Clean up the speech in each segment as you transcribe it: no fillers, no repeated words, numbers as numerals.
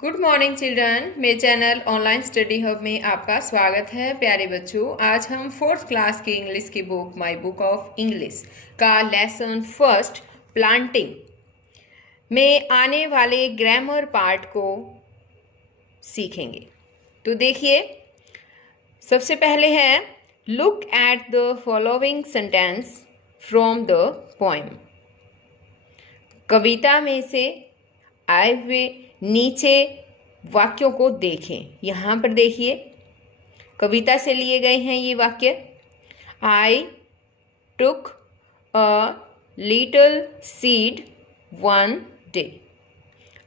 Good morning children. मेरे channel online study hub में आपका स्वागत है। प्यारे बच्चों, आज हम फोर्थ क्लास की इंग्लिश की book my book of English का लेसन फर्स्ट प्लांटिंग में आने वाले ग्रामर पार्ट को सीखेंगे। तो देखिए, सबसे पहले है look at the following sentence from the poem. कविता में से आए हुए नीचे वाक्यों को देखें। यहाँ पर देखिए, कविता से लिए गए हैं ये वाक्य। I took a little seed one day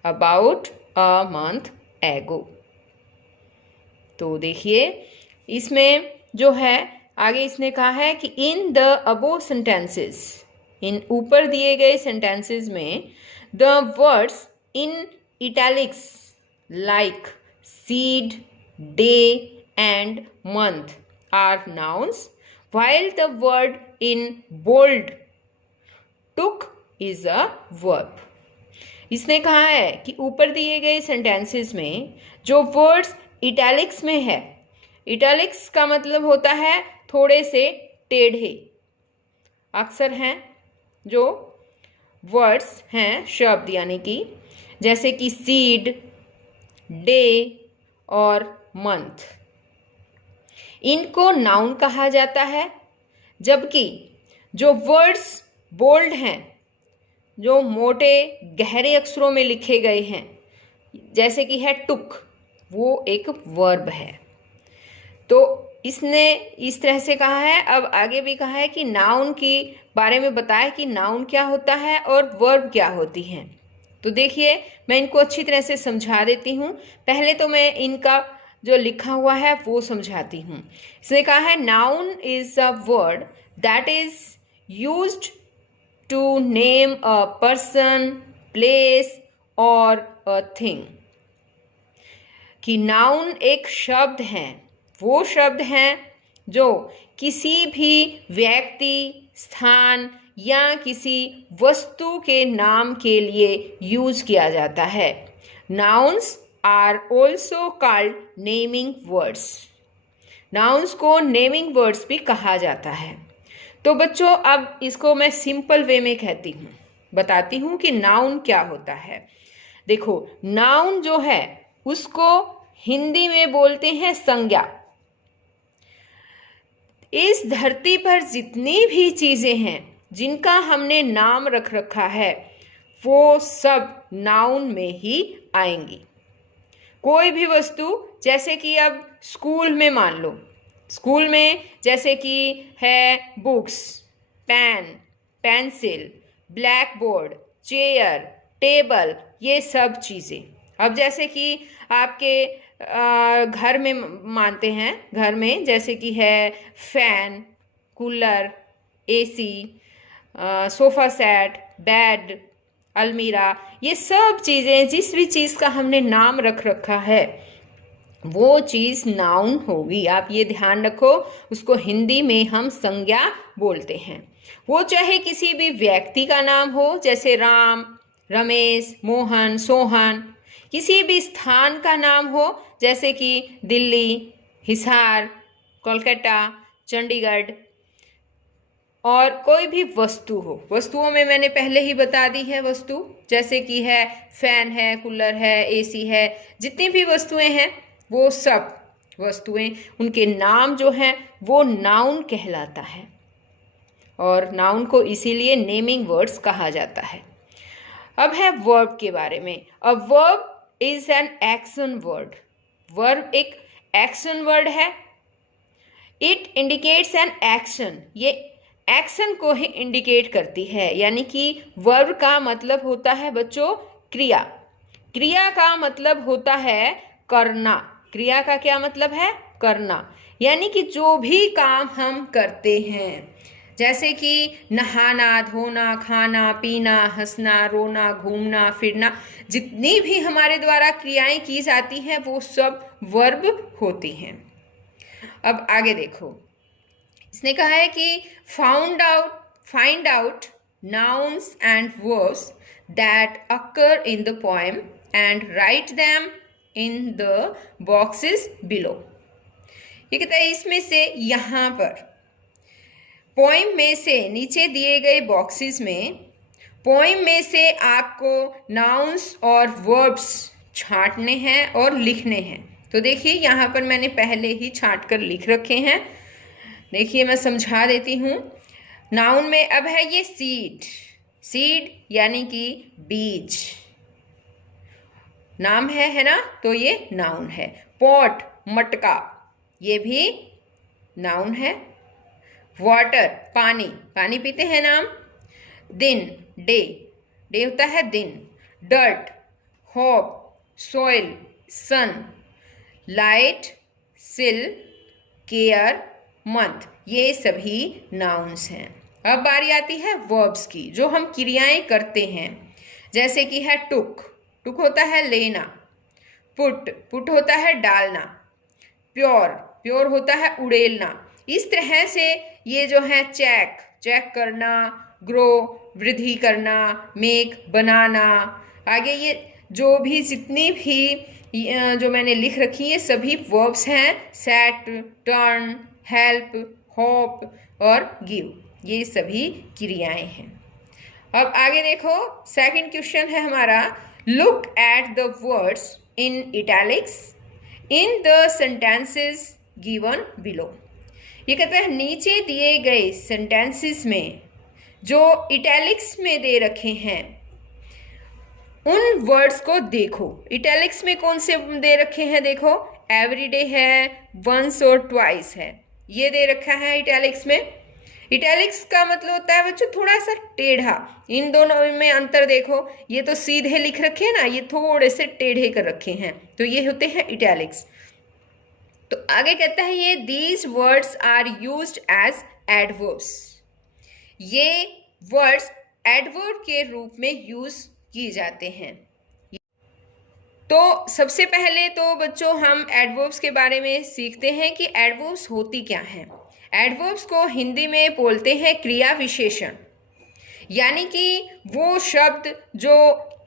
about a month ago. तो देखिए, इसमें जो है आगे इसने कहा है कि इन द अबो सेंटेंसेस, इन ऊपर दिए गए सेंटेंसेस में the words in italics like seed, day and month are nouns, while the word in bold took is a verb. इसने कहा है कि ऊपर दिए गए सेंटेंसेस में जो वर्ड्स इटैलिक्स में है, इटैलिक्स का मतलब होता है थोड़े से टेढ़े अक्षर हैं, जो वर्ड्स हैं, शब्द यानी कि जैसे कि सीड, डे और मंथ, इनको नाउन कहा जाता है। जबकि जो वर्ड्स बोल्ड हैं, जो मोटे गहरे अक्षरों में लिखे गए हैं, जैसे कि है टुक, वो एक वर्ब है। तो इसने इस तरह से कहा है। अब आगे भी कहा है कि नाउन की बारे में बताया कि नाउन क्या होता है और वर्ब क्या होती हैं। तो देखिए, मैं इनको अच्छी तरह से समझा देती हूँ। पहले तो मैं इनका जो लिखा हुआ है वो समझाती हूँ। इसने कहा है noun is a word that is used to name a person, place और अ थिंग। कि नाउन एक शब्द है, वो शब्द हैं जो किसी भी व्यक्ति, स्थान या किसी वस्तु के नाम के लिए यूज किया जाता है। Nouns are also called naming words. Nouns को नेमिंग वर्ड्स भी कहा जाता है। तो बच्चों, अब इसको मैं सिंपल वे में कहती हूँ, बताती हूँ कि नाउन क्या होता है। देखो, नाउन जो है उसको हिंदी में बोलते हैं संज्ञा। इस धरती पर जितनी भी चीजें हैं जिनका हमने नाम रख रखा है, वो सब नाउन में ही आएंगी। कोई भी वस्तु, जैसे कि अब स्कूल में मान लो, स्कूल में जैसे कि है books, pen, pencil, blackboard, chair, table, ये सब चीज़ें। अब जैसे कि आपके घर में मानते हैं, घर में जैसे कि है fan, cooler, AC, sofa set, bed, अलमीरा, ये सब चीज़ें, जिस भी चीज़ का हमने नाम रख रखा है वो चीज़ नाउन होगी। आप ये ध्यान रखो, उसको हिंदी में हम संज्ञा बोलते हैं। वो चाहे किसी भी व्यक्ति का नाम हो, जैसे राम, रमेश, मोहन, सोहन, किसी भी स्थान का नाम हो, जैसे कि दिल्ली, हिसार, कोलकाता, चंडीगढ़, और कोई भी वस्तु हो। वस्तुओं में मैंने पहले ही बता दी है वस्तु, जैसे कि है फैन है, कूलर है, एसी है, जितनी भी वस्तुएं हैं वो सब वस्तुएं, उनके नाम जो हैं वो नाउन कहलाता है। और नाउन को इसीलिए नेमिंग वर्ड्स कहा जाता है। अब है वर्ब के बारे में। A verb is an action word. Verb एक एक्शन वर्ड है। It indicates an action. ये एक्शन को ही इंडिकेट करती है, यानी कि वर्ब का मतलब होता है बच्चों क्रिया। क्रिया का मतलब होता है करना। क्रिया का क्या मतलब है? करना। यानी कि जो भी काम हम करते हैं, जैसे कि नहाना, धोना, खाना, पीना, हंसना, रोना, घूमना, फिरना, जितनी भी हमारे द्वारा क्रियाएं की जाती हैं वो सब वर्ब होती हैं। अब आगे देखो, इसने कहा है कि find out nouns and verbs that occur in the poem and write them in the boxes below. ये कहता है इसमें से यहाँ पर पोइम में से नीचे दिए गए बॉक्सेस में पोइम में से आपको नाउन्स और वर्ब्स छांटने हैं और लिखने हैं। तो देखिए यहाँ पर मैंने पहले ही छांट कर लिख रखे हैं। देखिए मैं समझा देती हूँ। नाउन में अब है ये सीड, सीड यानी कि बीज नाम है ना, तो ये नाउन है। पॉट मटका, ये भी नाउन है। वाटर पानी, पानी पीते हैं नाम। दिन डे, डे होता है दिन। डर्ट हॉप, सॉइल सन। लाइट सिल, केयर मंथ, ये सभी नाउन्स हैं। अब बारी आती है वर्ब्स की, जो हम क्रियाएं करते हैं। जैसे कि है टुक, टुक होता है लेना। पुट, पुट होता है डालना। प्योर, प्योर होता है उड़ेलना। इस तरह से ये जो है चेक, चेक करना। ग्रो, वृद्धि करना। मेक, बनाना। आगे ये जो भी जितनी भी जो मैंने लिख रखी है सभी वर्ब्स हैं। सेट, टर्न, हेल्प, होप और गिव, ये सभी क्रियाएं हैं। अब आगे देखो, सेकंड क्वेश्चन है हमारा। Look at the words in italics in the sentences given below. ये कहता है नीचे दिए गए सेंटेंसेस में जो इटैलिक्स में दे रखे हैं उन वर्ड्स को देखो। इटैलिक्स में कौन से दे रखे हैं देखो। एवरीडे है, वंस और ट्वाइस है, ये दे रखा है इटैलिक्स में। इटैलिक्स का मतलब होता है बच्चों थोड़ा सा टेढ़ा। इन दोनों में अंतर देखो, ये तो सीधे लिख रखे हैं ना, ये थोड़े से टेढ़े कर रखे हैं, तो ये होते हैं इटैलिक्स। तो आगे कहता है ये these words are used as adverbs. ये वर्ड्स एडवर्ब के रूप में यूज किए जाते हैं। तो सबसे पहले तो बच्चों हम एडवर्ब्स के बारे में सीखते हैं कि एडवर्ब्स होती क्या हैं। एडवर्ब्स को हिंदी में बोलते हैं क्रिया विशेषण, यानी कि वो शब्द जो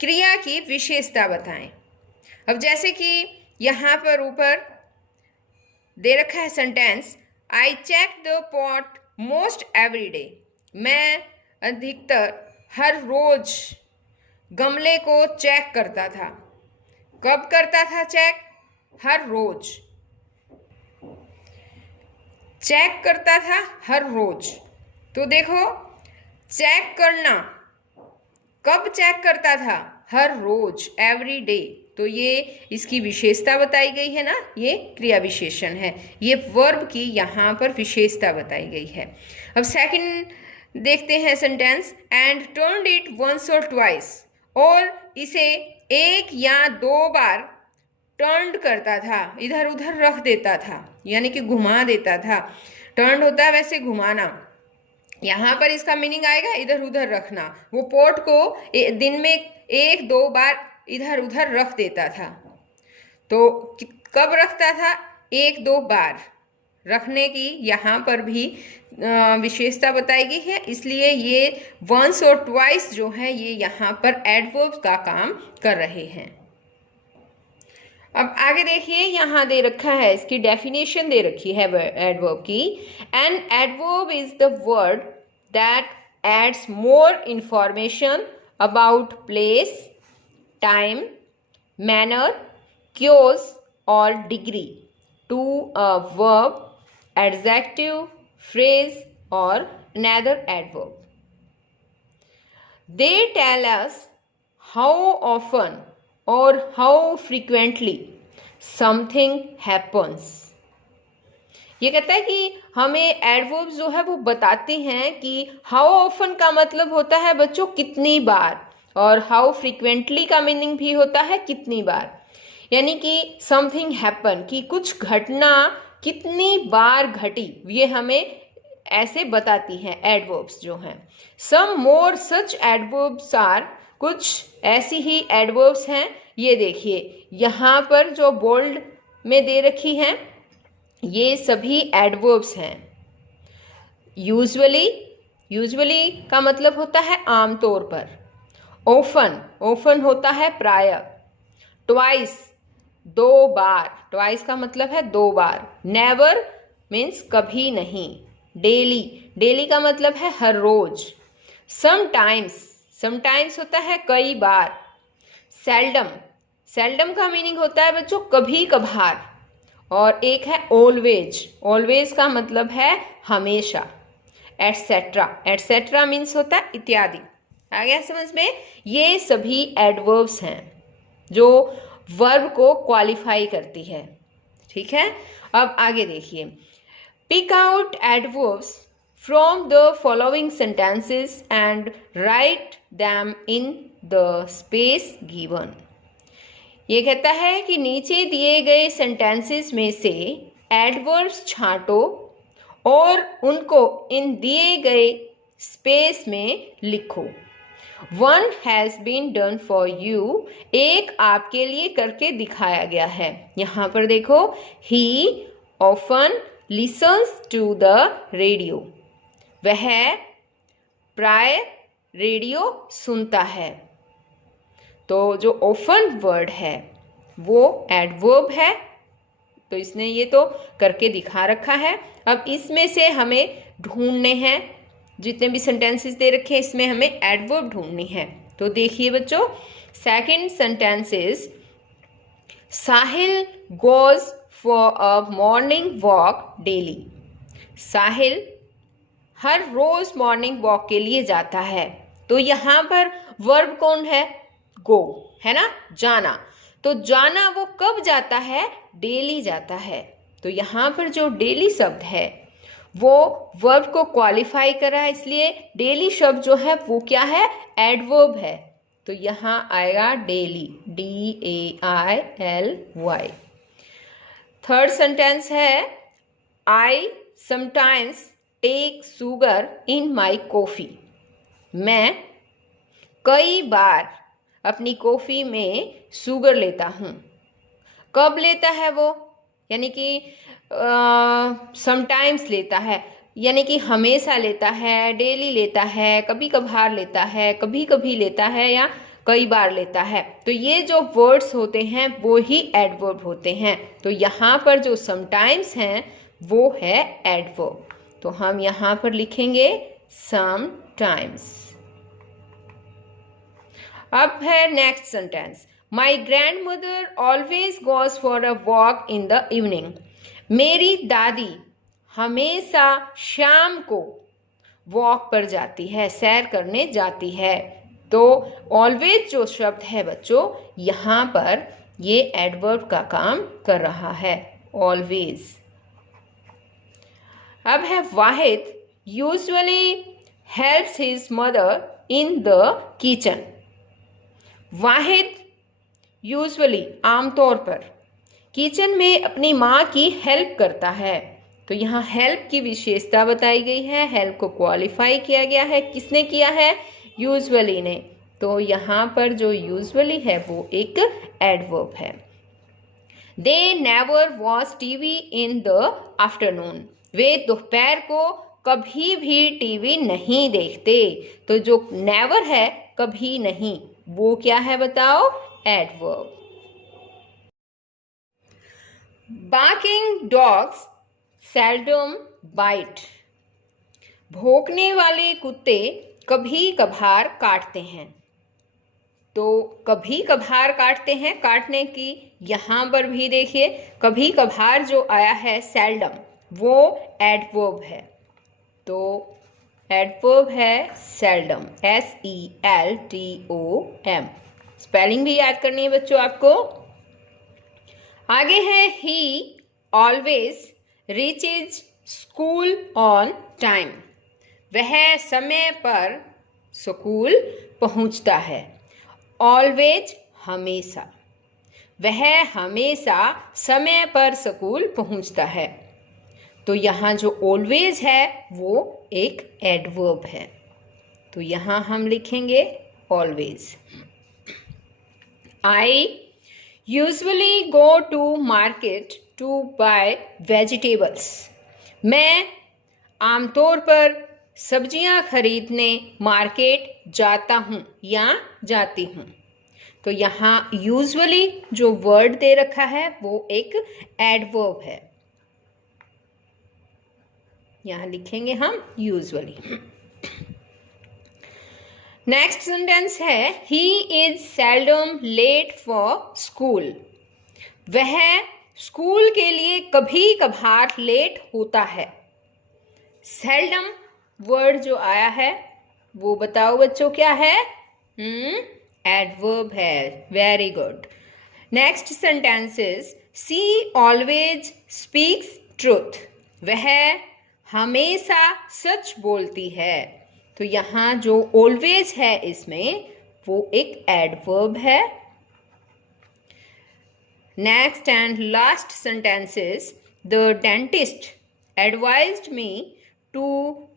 क्रिया की विशेषता बताएं। अब जैसे कि यहाँ पर ऊपर दे रखा है sentence, I check the pot most every day. मैं अधिकतर हर रोज गमले को चेक करता था। कब करता था चेक? हर रोज। चेक करता था हर रोज। तो देखो चेक करना, कब चेक करता था? हर रोज, एवरी डे। तो ये इसकी विशेषता बताई गई है ना, ये क्रिया विशेषण है। ये वर्ब की यहाँ पर विशेषता बताई गई है। अब सेकंड देखते हैं sentence, and turned it once और ट्वाइस। और इसे एक या दो बार टर्न करता था, इधर उधर रख देता था, यानी कि घुमा देता था। टर्न होता है वैसे घुमाना, यहाँ पर इसका मीनिंग आएगा इधर उधर रखना। वो पोट को दिन में एक दो बार इधर उधर रख देता था। तो कब रखता था? एक दो बार। रखने की यहाँ पर भी विशेषता बताई गई है, इसलिए ये वंस और ट्वाइस जो है ये यहाँ पर एडवर्ब का काम कर रहे हैं। अब आगे देखिए, यहाँ दे रखा है, इसकी डेफिनेशन दे रखी है एडवर्ब की। An adverb is the word that adds more information about place, time, manner, cause और degree to a verb, adjective, phrase or another adverb. They tell us how often or how frequently something happens. ये कहता है कि हमें adverbs जो है वो बताते हैं कि how often का मतलब होता है बच्चों कितनी बार, और how frequently का मीनिंग भी होता है कितनी बार। यानी कि something happen, कि कुछ घटना कितनी बार घटी, ये हमें ऐसे बताती हैं एडवर्ब्स जो हैं। सम मोर सच एडवर्ब्स आर, कुछ ऐसी ही एडवर्ब्स हैं। ये देखिए यहाँ पर जो बोल्ड में दे रखी हैं ये सभी एडवर्ब्स हैं। यूजुअली, यूजुअली का मतलब होता है आमतौर पर। ओफन, ओफन होता है प्राय। ट्वाइस, दो बार, ट्वाइस का मतलब है दो बार। नेवर मीन्स कभी नहीं। डेली, डेली का मतलब है हर रोज। समटाइम्स, समटाइम्स होता है कई बार। सेल्डम, सेल्डम का मीनिंग होता है बच्चों कभी कभार। और एक है ऑलवेज, ऑलवेज का मतलब है हमेशा। एटसेट्रा, एटसेट्रा मीन्स होता है इत्यादि। आ गया समझ में? ये सभी एडवर्ब्स हैं जो वर्ब को क्वालिफाई करती है। ठीक है, अब आगे देखिए। Pick out adverbs from the following sentences and write them in the space given. ये कहता है कि नीचे दिए गए सेंटेंसेस में से एडवर्ब्स छांटो और उनको इन दिए गए स्पेस में लिखो। One has been done for you, एक आपके लिए करके दिखाया गया है। यहाँ पर देखो, he often listens to the radio, वह प्राय रेडियो सुनता है। तो जो ऑफन वर्ड है वो एडवर्ब है, तो इसने ये तो करके दिखा रखा है। अब इसमें से हमें ढूंढने हैं, जितने भी सेंटेंसेस दे रखे हैं इसमें हमें एडवर्ब ढूंढनी है। तो देखिए बच्चों, second sentence is Sahil goes for a morning walk daily. Sahil हर रोज मॉर्निंग वॉक के लिए जाता है। तो यहाँ पर वर्ब कौन है? गो, है ना, जाना। तो जाना वो कब जाता है? डेली जाता है। तो यहाँ पर जो डेली शब्द है वो वर्ब को क्वालिफाई करा है, इसलिए डेली शब्द जो है वो क्या है? एडवर्ब है। तो यहाँ आएगा डेली, DAILY। थर्ड सेंटेंस है I sometimes take sugar in my coffee. मैं कई बार अपनी कॉफ़ी में शुगर लेता हूँ। कब लेता है वो? यानी कि समटाइम्स लेता है, यानी कि हमेशा लेता है, डेली लेता है, कभी कभार लेता है, कभी कभी लेता है या कई बार लेता है। तो ये जो वर्ड्स होते हैं वो ही एडवर्ब होते हैं। तो यहाँ पर जो समटाइम्स हैं वो है एडवर्ब। तो हम यहाँ पर लिखेंगे समटाइम्स। अब है next sentence, my grand mother always goes for a walk in the evening. मेरी दादी हमेशा शाम को वॉक पर जाती है, सैर करने जाती है। तो ऑलवेज जो शब्द है बच्चों, यहाँ पर ये एडवर्ब का काम कर रहा है, ऑलवेज। अब है Wahid usually helps his mother in the kitchen. Wahid usually आमतौर पर किचन में अपनी माँ की हेल्प करता है। तो यहाँ हेल्प की विशेषता बताई गई है, हेल्प को क्वालिफाई किया गया है। किसने किया है? यूजुअली ने। तो यहाँ पर जो यूजुअली है वो एक एडवर्ब है। They never watch TV in the afternoon. वे दोपहर को कभी भी टीवी नहीं देखते। तो जो नेवर है, कभी नहीं, वो क्या है बताओ? Adverb. Barking dogs seldom bite. भौंकने वाले कुत्ते कभी कभार काटते हैं। तो कभी कभार काटते हैं, काटने की यहाँ पर भी देखिए, कभी कभार जो आया है सेल्डम, वो एडवर्ब है। तो एडवर्ब है सेल्डम, SELDOM। स्पेलिंग भी याद करनी है बच्चों आपको। आगे है ही always reaches school on time. वह समय पर स्कूल पहुंचता है। ऑलवेज हमेशा, वह हमेशा समय पर स्कूल पहुंचता है। तो यहाँ जो ऑलवेज है वो एक एडवर्ब है। तो यहाँ हम लिखेंगे always. I usually go to market to buy vegetables. मैं आमतौर पर सब्जियां खरीदने मार्केट जाता हूँ या जाती हूँ। तो यहाँ यूजुअली जो वर्ड दे रखा है वो एक एडवर्ब है, यहाँ लिखेंगे हम यूजुअली। नेक्स्ट सेंटेंस है he is seldom late for school. वह स्कूल के लिए कभी कभार लेट होता है। सेल्डम वर्ड जो आया है वो बताओ बच्चों क्या है? एडवर्ब है। Very good. Next sentence is she always speaks truth. वह हमेशा सच बोलती है। तो यहाँ जो ऑलवेज है इसमें वो एक एडवर्ब है। Next and last sentence is the dentist advised me to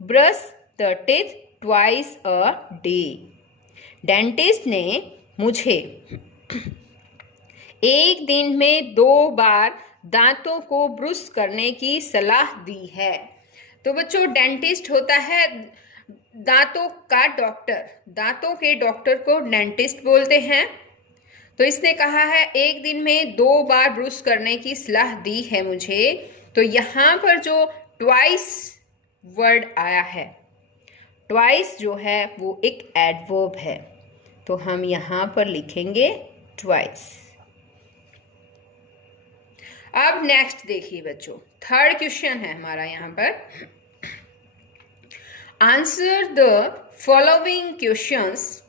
brush the teeth twice a day. Dentist ने मुझे एक दिन में 2 बार दांतों को ब्रश करने की सलाह दी है। तो बच्चों डेंटिस्ट होता है दांतों का डॉक्टर। दांतों के डॉक्टर को डेंटिस्ट बोलते हैं। तो इसने कहा है एक दिन में 2 बार ब्रश करने की सलाह दी है मुझे। तो यहाँ पर जो ट्वाइस वर्ड आया है, ट्वाइस जो है वो एक एडवर्ब है। तो हम यहाँ पर लिखेंगे ट्वाइस। अब नेक्स्ट देखिए बच्चों, थर्ड क्वेश्चन है हमारा यहाँ पर। Answer the following questions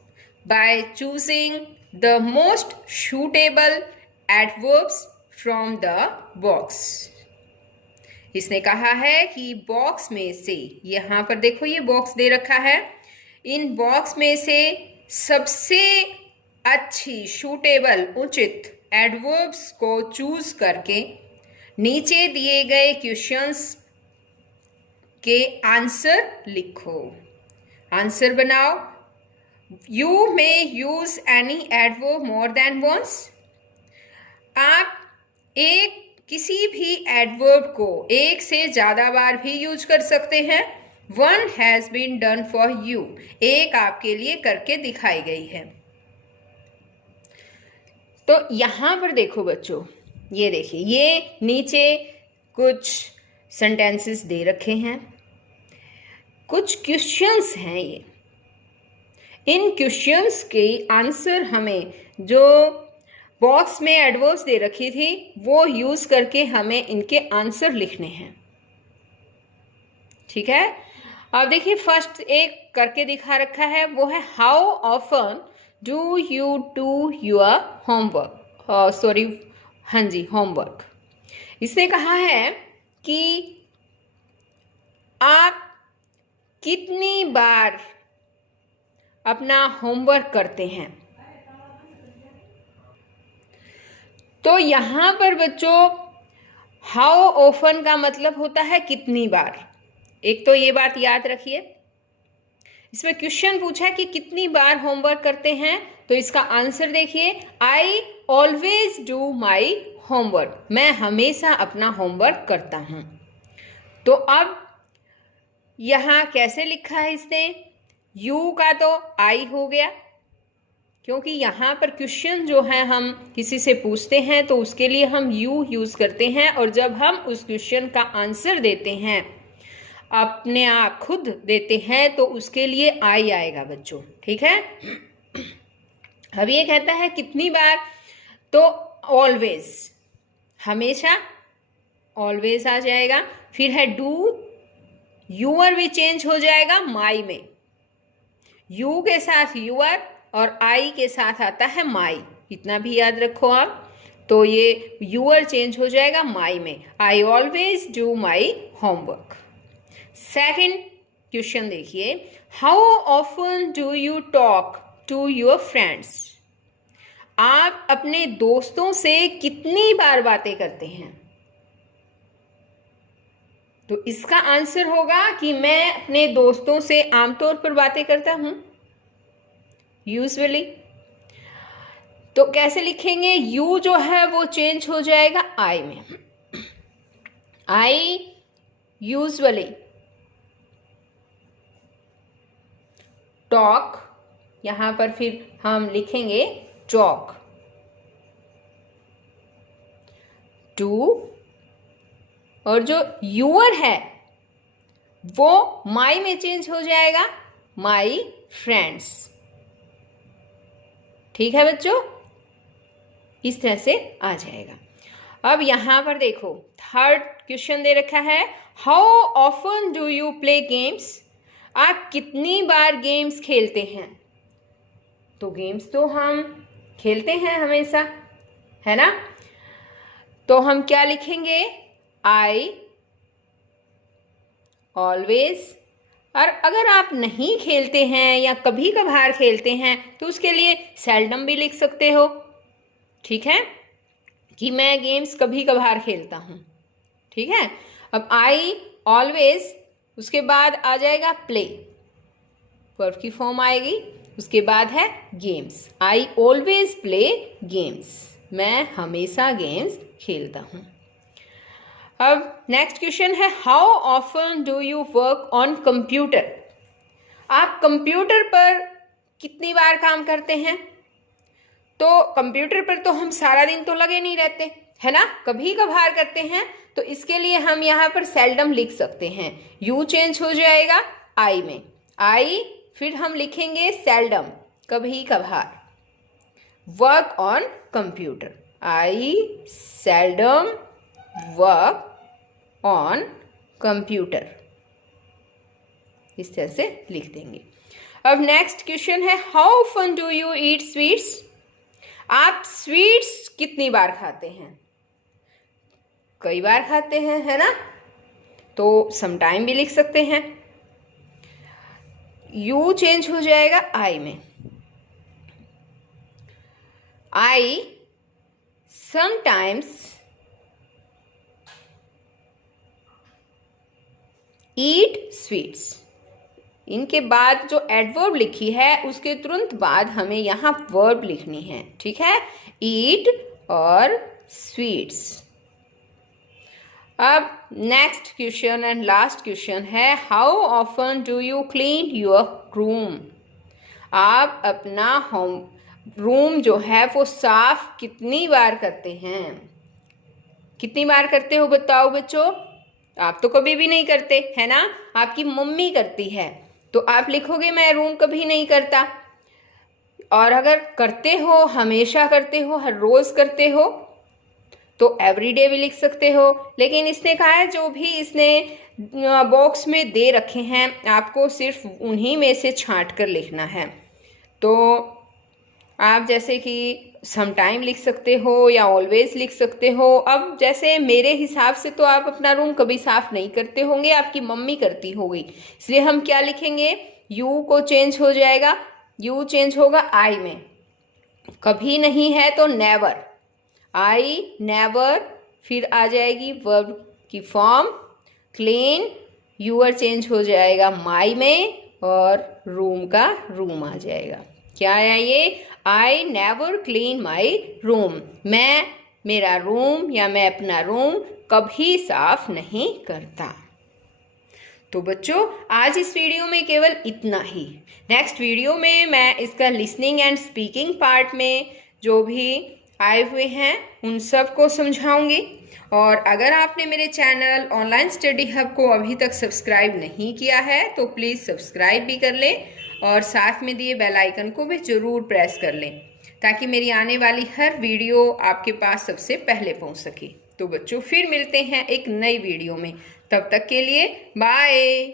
by choosing the most suitable adverbs from the box. इसने कहा है कि बॉक्स में से, यहाँ पर देखो ये बॉक्स दे रखा है, इन बॉक्स में से सबसे अच्छी सूटेबल उचित एडवर्ब्स को चूज करके नीचे दिए गए क्वेश्चंस के आंसर लिखो। आंसर बनाओ। You may use any adverb more than once. आप किसी भी एडवर्ब को एक से ज्यादा बार भी यूज कर सकते हैं। One has been done for you, एक आपके लिए करके दिखाई गई है। तो यहां पर देखो बच्चों, ये देखिए, ये नीचे कुछ सेंटेंसेस दे रखे हैं, कुछ क्वेश्चंस हैं ये। इन क्वेश्चंस के आंसर हमें जो बॉक्स में एडवर्ब्स दे रखी थी वो यूज करके हमें इनके आंसर लिखने हैं। ठीक है। अब देखिए फर्स्ट एक करके दिखा रखा है, वो है how often do you do your homework. Sorry, हाँ जी, होमवर्क। इसने कहा है कि आप कितनी बार अपना होमवर्क करते हैं। तो यहां पर बच्चों हाउ ऑफन का मतलब होता है कितनी बार। एक तो ये बात याद रखिए। इसमें क्वेश्चन पूछा है कि कितनी बार होमवर्क करते हैं, तो इसका आंसर देखिए, आई ऑलवेज डू माई होमवर्क। मैं हमेशा अपना होमवर्क करता हूं। तो अब यहां कैसे लिखा है इसने, यू का तो आई हो गया, क्योंकि यहाँ पर क्वेश्चन जो है हम किसी से पूछते हैं तो उसके लिए हम यू यूज करते हैं, और जब हम उस क्वेश्चन का आंसर देते हैं, अपने आप खुद देते हैं, तो उसके लिए आई आएगा बच्चों। ठीक है। अब ये कहता है कितनी बार, तो ऑलवेज, हमेशा ऑलवेज आ जाएगा। फिर है डू, यूअर भी चेंज हो जाएगा माई में, यू के साथ यूअर और आई के साथ आता है माई, इतना भी याद रखो आप। तो ये यूअर चेंज हो जाएगा माई में, I always do my homework. Second question देखिए, how often do you talk to your friends. आप अपने दोस्तों से कितनी बार बातें करते हैं। तो इसका आंसर होगा कि मैं अपने दोस्तों से आमतौर पर बातें करता हूं, यूजुअली। तो कैसे लिखेंगे, यू जो है वो चेंज हो जाएगा आई में, आई यूजुअली टॉक। यहां पर फिर हम लिखेंगे talk. To और जो your है वो my में चेंज हो जाएगा, my friends. ठीक है बच्चों, इस तरह से आ जाएगा। अब यहाँ पर देखो, थर्ड क्वेश्चन दे रखा है, how often do you play games? आप कितनी बार गेम्स खेलते हैं? तो गेम्स तो हम खेलते हैं हमेशा, है ना? तो हम क्या लिखेंगे? I always. और अगर आप नहीं खेलते हैं या कभी कभार खेलते हैं तो उसके लिए सेल्डम भी लिख सकते हो। ठीक है, कि मैं गेम्स कभी कभार खेलता हूँ। ठीक है, अब आई ऑलवेज, उसके बाद आ जाएगा प्ले, वर्ब की फॉर्म आएगी, उसके बाद है games. I always play games, मैं हमेशा गेम्स खेलता हूँ। अब नेक्स्ट क्वेश्चन है, how often do you work on computer? आप कंप्यूटर पर कितनी बार काम करते हैं? तो कंप्यूटर पर तो हम सारा दिन तो लगे नहीं रहते, है ना, कभी कभार करते हैं। तो इसके लिए हम यहाँ पर सेल्डम लिख सकते हैं, यू चेंज हो जाएगा आई में, आई, फिर हम लिखेंगे सेल्डम, कभी कभार, work on computer, I seldom work on computer, इस तरह से लिख देंगे। अब नेक्स्ट क्वेश्चन है, how often do you eat sweets? आप स्वीट्स कितनी बार खाते हैं? कई बार खाते हैं, है ना, तो समटाइम भी लिख सकते हैं, यू चेंज हो जाएगा आई में, आई समटाइम्स ईट स्वीट्स। इनके बाद जो एडवर्ब लिखी है उसके तुरंत बाद हमें यहाँ वर्ब लिखनी है। ठीक है, ईट और स्वीट्स। अब next question and last question है, how often do you clean your room? आप अपना होम रूम जो है वो साफ कितनी बार करते हैं? कितनी बार करते हो बताओ बच्चों? आप तो कभी भी नहीं करते, है ना, आपकी मम्मी करती है, तो आप लिखोगे मैं रूम कभी नहीं करता। और अगर करते हो, हमेशा करते हो, हर रोज करते हो, तो एवरीडे भी लिख सकते हो। लेकिन इसने कहा है जो भी इसने बॉक्स में दे रखे हैं आपको सिर्फ उन्हीं में से छांट कर लिखना है। तो आप जैसे कि समटाइम लिख सकते हो या ऑलवेज लिख सकते हो। अब जैसे मेरे हिसाब से तो आप अपना रूम कभी साफ नहीं करते होंगे, आपकी मम्मी करती होगी, इसलिए हम क्या लिखेंगे, यू को चेंज हो जाएगा, यू चेंज होगा आई में, कभी नहीं है तो नेवर, आई नेवर, फिर आ जाएगी वर्ब की फॉर्म क्लीन, यूअर चेंज हो जाएगा माई में, और रूम का रूम आ जाएगा। क्या है ये? I never clean my room, मैं मेरा रूम या मैं अपना रूम कभी साफ नहीं करता। तो बच्चों आज इस वीडियो में केवल इतना ही। नेक्स्ट वीडियो में मैं इसका लिसनिंग एंड स्पीकिंग पार्ट में जो भी आए हुए हैं उन सब को समझाऊंगी। और अगर आपने मेरे चैनल ऑनलाइन स्टडी हब को अभी तक सब्सक्राइब नहीं किया है तो प्लीज़ सब्सक्राइब भी कर लें और साथ में दिए बेल आइकन को भी ज़रूर प्रेस कर लें ताकि मेरी आने वाली हर वीडियो आपके पास सबसे पहले पहुंच सके। तो बच्चों फिर मिलते हैं एक नई वीडियो में, तब तक के लिए बाय।